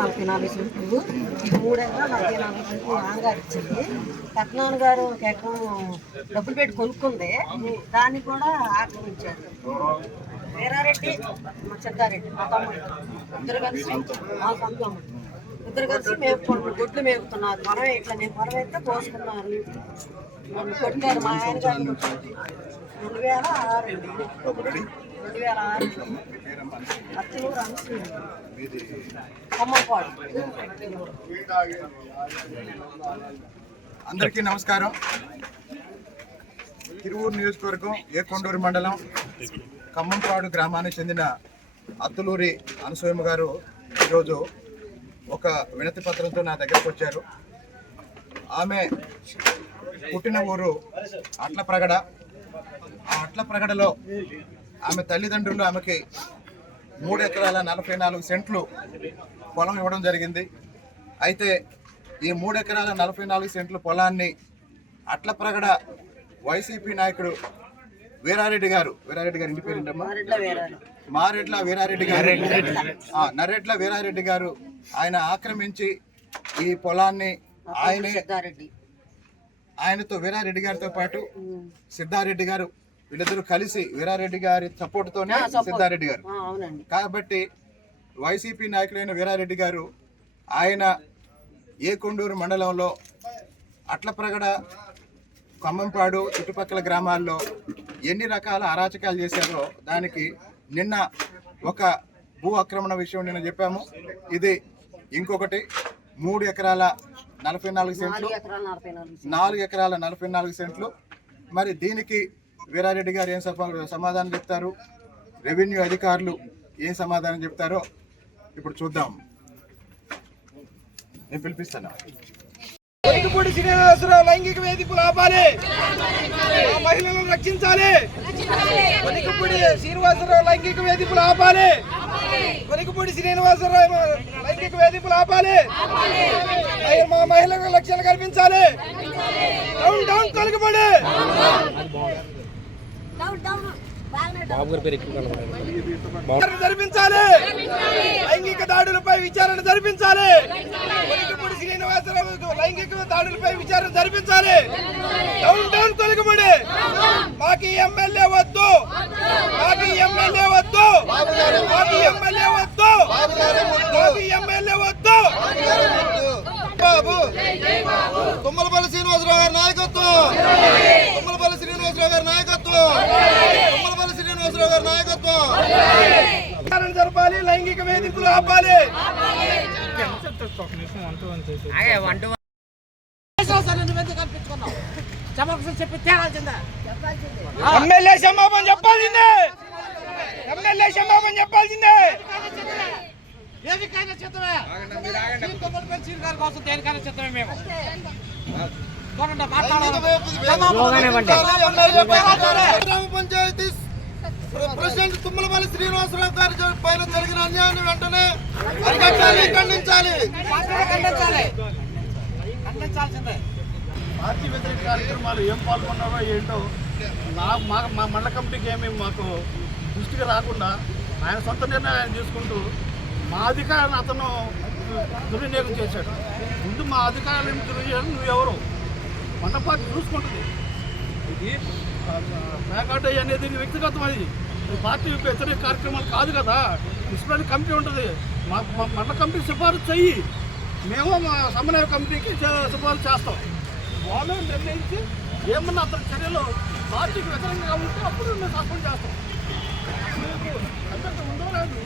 నలభై నాలుగు సెంట్లు. ఇది మూడు ఎకరాలు నలభై నాలుగు సెంట్లు నాన్నగారు ఇచ్చింది పద్నాలుగు గారు ఒక ఎకరం డబ్బులు పెట్టి కొనుక్కుంది. దాన్ని కూడా ఆక్రమించారు. వీరారెడ్డి మా చెద్దారెడ్డి మా తమ్ముడు. ఇద్దరు కలిసి మా సొంతం. ఇద్దరు కలిసి మేపుకుంటున్నారు గుడ్లు మేపుతున్నారు. మనం ఇట్లా నేను పొలం అయితే కోసుకున్నారు. కొట్టారు మా ఆయన గారు. రెండు వేల ఆరు రెండు వేల ఆరు అందరికీ నమస్కారం. తిరువూరు నియోజకవర్గం ఏ కొండూరు మండలం ఖమ్మంపాడు గ్రామానికి చెందిన అత్తులూరి అనసూయమ్మ గారు ఈరోజు ఒక వినతి పత్రంతో నా దగ్గరకు వచ్చారు. ఆమె పుట్టిన ఊరు అట్లప్రగడ ఆ ప్రకటనలో ఆమె తల్లిదండ్రులు ఆమెకి మూడు ఎకరాల నలభై నాలుగు సెంట్లు పొలం ఇవ్వడం జరిగింది. అయితే ఈ మూడు ఎకరాల నలభై నాలుగు సెంట్ల పొలాన్ని అట్లప్రగడ వైసీపీ నాయకుడు వీరారెడ్డి గారు వీరారెడ్డి గారు ఇంటి పేరేంటమ్మా? మారెడ్ల వీరారెడ్డి గారు. ఆ, వీరారెడ్డి గారు ఆయన ఆక్రమించి ఈ పొలాన్ని ఆయనే ఆయనతో వీరారెడ్డి గారితో పాటు సిద్ధారెడ్డి గారు వీళ్ళిద్దరూ కలిసి వీరారెడ్డి గారి సపోర్ట్. తోనే సిద్ధారెడ్డి గారు. కాబట్టి వైసీపీ నాయకులైన వీరారెడ్డి గారు ఆయన ఏ కొండూరు మండలంలో అట్లప్రగడ ఖమ్మంపాడు చుట్టుపక్కల గ్రామాల్లో ఎన్ని రకాల అరాచకాలు చేశారో దానికి నిన్న ఒక భూ ఆక్రమణ విషయం నిన్న చెప్పాము. ఇది ఇంకొకటి మూడు ఎకరాల నలభై నాలుగు సెంట్లు. నాలుగు ఎకరాలు నలభై నాలుగు సెంట్లు. మరి దీనికి వీరారెడ్డి గారు ఏం సమాధానం చెప్తారు? రెవెన్యూ అధికారులు ఏం సమాధానం చెప్తారో ఇప్పుడు చూద్దాం. నేను పిలిపిస్తాను? కొరికపూడి శ్రీనివాసరావు లైంగిక వేధింపులు ఆపాలి. ఆ మహిళలను రక్షించాలి. కొరికపూడి శ్రీనివాసరావు లైంగిక వేధింపులు ఆపాలి. కొరికపూడి శ్రీనివాసరావు లైంగిక వేధింపులు ఆపాలి. మా మహిళలకు రక్షణ కల్పించాలి. డౌన్ డౌన్ విచారణ జరిపించాలి. లైంగిక దాడులపై విచారణ జరిపించాలి. కొలికపూడి శ్రీనివాసరావు లైంగిక దాడులపై విచారణ జరిపించాలి. డౌన్ డౌన్ కొలికపూడి మాకు ఎమ్మెల్యే వద్దు. మాకు ఎమ్మెల్యే వద్దు. మాకు ఎమ్మెల్యే వద్దు. ఎమ్మెల్యే వద్దు. బాబు. తుమ్మలపల్లి శ్రీనివాసరావు గారి నాయకత్వం. తుమ్మలపల్లి శ్రీనివాసరావు గారి నాయకత్వం. తుమ్మలపల్లి శ్రీనివాసరావు గారి నాయకత్వం. జరపాలి లైంగిక వేధింపులు ఆపాలి. ఎమ్మెల్యే క్షమాపణ చెప్పాల్సిందే. ఎమ్మెల్యే క్షమాపణ చెప్పాల్సిందే. దేనికైనా కోసం దేనికైనా మేము. గ్రామ పంచాయతీ ప్రెసిడెంట్ తుమ్మలపల్లి శ్రీనివాసరావు గారి పైన జరిగిన అన్యాయాన్ని వెంటనే అరికట్టాలి ఖండించాలి. పార్టీ వ్యతిరేక కార్యక్రమాలు ఏం పాల్గొన్నారో ఏంటో నా మా మండల కమిటీకి ఏమి మాకు దృష్టికి రాకుండా ఆయన సొంత నిర్ణయాలు తీసుకుంటూ మా అధికారాన్ని అతను దుర్వినియోగం చేశాడు. ముందు మా అధికారాన్ని ఏమి దుర్వినియోగం? నువ్వెవరు మన పార్టీ చూసుకుంటుంది. ఇది ప్యాకాట్ అనేది వ్యక్తిగతం అది. పార్టీ వ్యతిరేక కార్యక్రమాలు కాదు కదా. డిసిప్లిన్ కమిటీ ఉంటుంది. మా మా మండల కమిటీ సిఫారసు చెయ్యి. మేము మా సమన్వయ కమిటీకి సిఫార్సు సిఫారసు చేస్తాం. వాళ్ళు నిర్ణయించి ఏమన్నా అతని చర్యలు పార్టీకి వ్యతిరేకంగా ఉంటే అప్పుడు మేము సస్పెండ్ చేస్తాం. మీకు అభ్యంతరం ఉందో రాదు